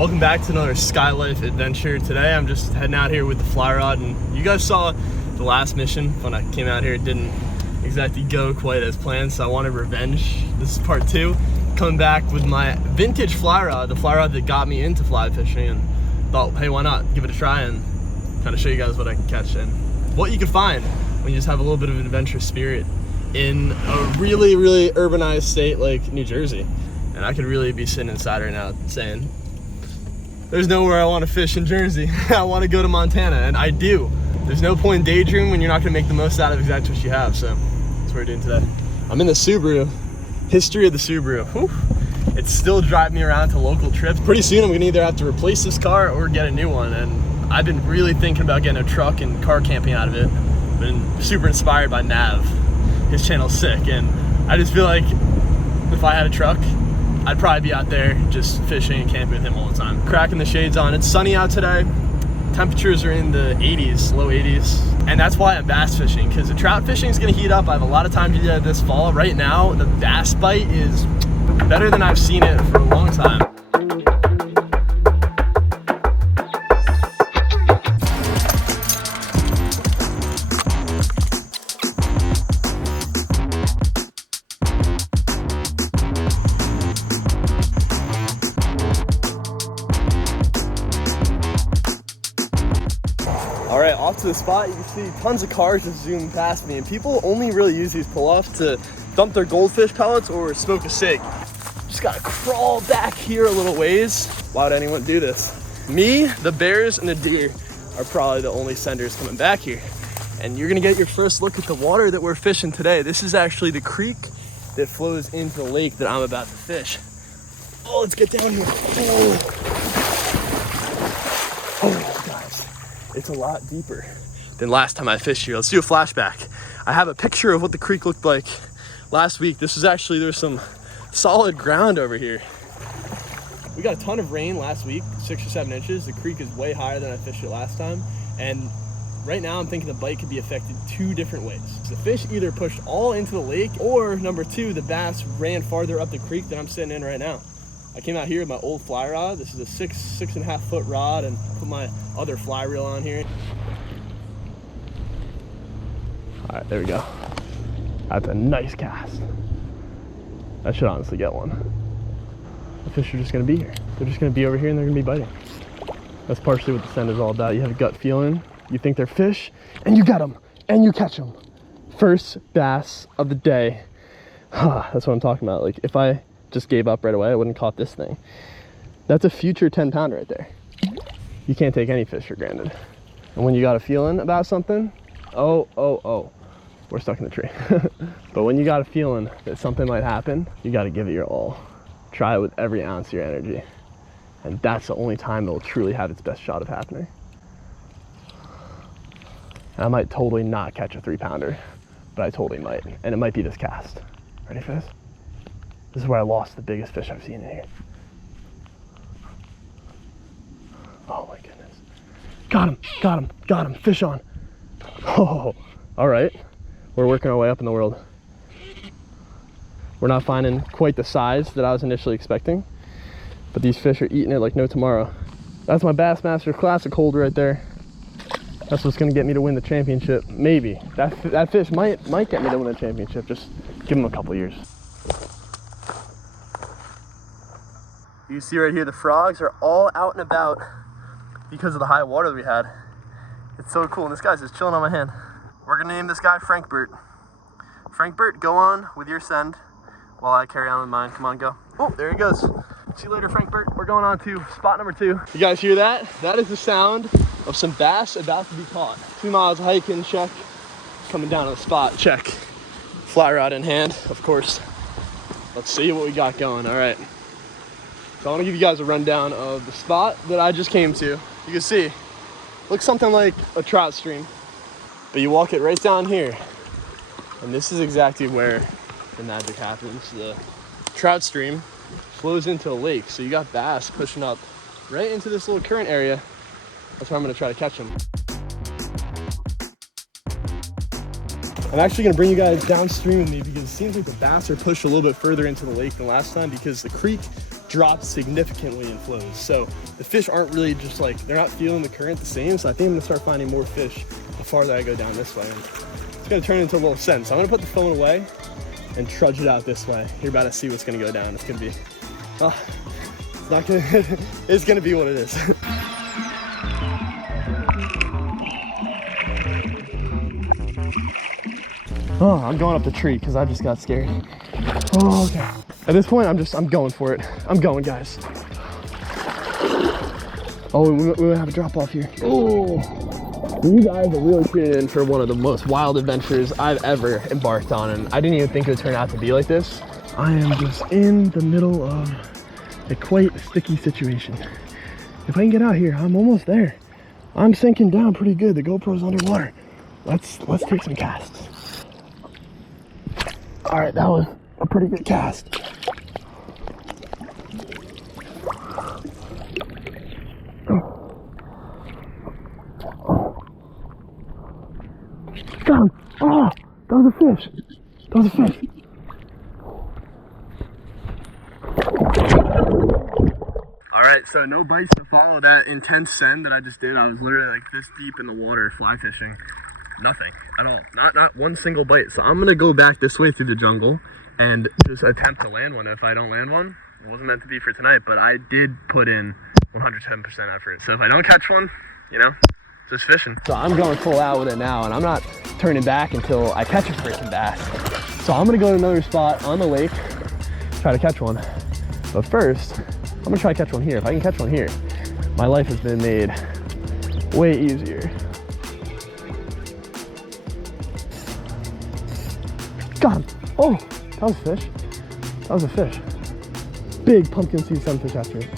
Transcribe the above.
Welcome back to another Skye Life adventure. Today I'm just heading out here with the fly rod, and you guys saw the last mission when I came out here. It didn't exactly go quite as planned, so I wanted revenge. This is part two. Coming back with my vintage fly rod, the fly rod that got me into fly fishing, and thought, hey, why not give it a try and kind of show you guys what I can catch and what you can find when you just have a little bit of an adventurous spirit in a really, really urbanized state like New Jersey. And I could really be sitting inside right now saying, there's nowhere I want to fish in Jersey. I want to go to Montana, and I do. There's no point in daydreaming when you're not going to make the most out of exactly what you have. So that's what we're doing today. I'm in the Subaru. History of the Subaru. Whew. It's still driving me around to local trips. Pretty soon I'm going to either have to replace this car or get a new one. And I've been really thinking about getting a truck and car camping out of it. Been super inspired by Nav. His channel's sick, and I just feel like if I had a truck, I'd probably be out there just fishing and camping with him all the time. Cracking the shades on. It's sunny out today. Temperatures are in the 80s, low 80s. And that's why I'm bass fishing, because the trout fishing is going to heat up. I have a lot of time to do that this fall. Right now, the bass bite is better than I've seen it for a long time. All right, off to the spot. You can see tons of cars just zoom past me, and people only really use these pull-offs to dump their goldfish pellets or smoke a cig. Just gotta crawl back here a little ways. Why would anyone do this? Me, the bears, and the deer are probably the only senders coming back here. And you're gonna get your first look at the water that we're fishing today. This is actually the creek that flows into the lake that I'm about to fish. Oh, let's get down here. Oh, guys. It's a lot deeper than last time I fished here. Let's do a flashback. I have a picture of what the creek looked like last week. This was actually, there's some solid ground over here. We got a ton of rain last week, 6 or 7 inches. The creek is way higher than I fished it last time. And right now I'm thinking the bite could be affected 2 different ways. The fish either pushed all into the lake, or number 2, the bass ran farther up the creek than I'm sitting in right now. I came out here with my old fly rod. This is a 6.5 foot rod, and put my other fly reel on here. All right, there we go. That's a nice cast. I should honestly get one. The fish are just gonna be here. They're just gonna be over here and they're gonna be biting. That's partially what the send is all about. You have a gut feeling, you think they're fish, and you get them, and you catch them. First bass of the day. That's what I'm talking about. Like, if I just gave up right away, I wouldn't have caught this thing. That's a future 10 pounder right there. You can't take any fish for granted. And when you got a feeling about something, we're stuck in the tree. But when you got a feeling that something might happen, you got to give it your all. Try it with every ounce of your energy. And that's the only time it'll truly have its best shot of happening. And I might totally not catch a 3 pounder, but I totally might. And it might be this cast. Ready for this? This is where I lost the biggest fish I've seen in here. Oh my goodness. Got him, fish on. Oh, all right. We're working our way up in the world. We're not finding quite the size that I was initially expecting, but these fish are eating it like no tomorrow. That's my Bassmaster Classic hold right there. That's what's gonna get me to win the championship. Maybe. That fish might get me to win the championship. Just give him a couple years. You can see right here, the frogs are all out and about because of the high water that we had. It's so cool, and this guy's just chilling on my hand. We're gonna name this guy Frank Bert. Frank Bert, go on with your send while I carry on with mine. Come on, go. Oh, there he goes. See you later, Frank Bert. We're going on to spot number 2. You guys hear that? That is the sound of some bass about to be caught. 2 miles of hiking, check. Coming down to the spot, check. Fly rod in hand, of course. Let's see what we got going. All right. So I want to give you guys a rundown of the spot that I just came to. You can see, looks something like a trout stream, but you walk it right down here, and this is exactly where the magic happens. The trout stream flows into a lake, so you got bass pushing up right into this little current area. That's where I'm going to try to catch them. I'm actually gonna bring you guys downstream with me because it seems like the bass are pushed a little bit further into the lake than last time because the creek drops significantly in flows. So the fish aren't really just like, they're not feeling the current the same. So I think I'm gonna start finding more fish the farther I go down this way. And it's gonna turn into a little scent. So I'm gonna put the phone away and trudge it out this way. You're about to see what's gonna go down. It's gonna be, oh, it's not gonna, it's gonna be what it is. Oh, I'm going up the tree because I just got scared. Oh, okay. At this point, I'm going for it. I'm going, guys. Oh, we have a drop off here. Oh, you guys are really tuning in for one of the most wild adventures I've ever embarked on, and I didn't even think it would turn out to be like this. I am just in the middle of a quite sticky situation. If I can get out here, I'm almost there. I'm sinking down pretty good. The GoPro's underwater. Let's take some casts. All right, that was a pretty good cast. Got him. Oh, that was a fish. That was a fish. All right, so no bites to follow that intense send that I just did. I was literally like this deep in the water fly fishing. Nothing at all, not one single bite. So I'm gonna go back this way through the jungle and just attempt to land one. If I don't land one, it wasn't meant to be for tonight, but I did put in 110% effort. So if I don't catch one, you know, just fishing. So I'm going full out with it now, and I'm not turning back until I catch a freaking bass. So I'm gonna go to another spot on the lake, try to catch one. But first, I'm gonna try to catch one here. If I can catch one here, my life has been made way easier. Got him. Oh, that was a fish. That was a fish. Big pumpkin seed sunfish after it.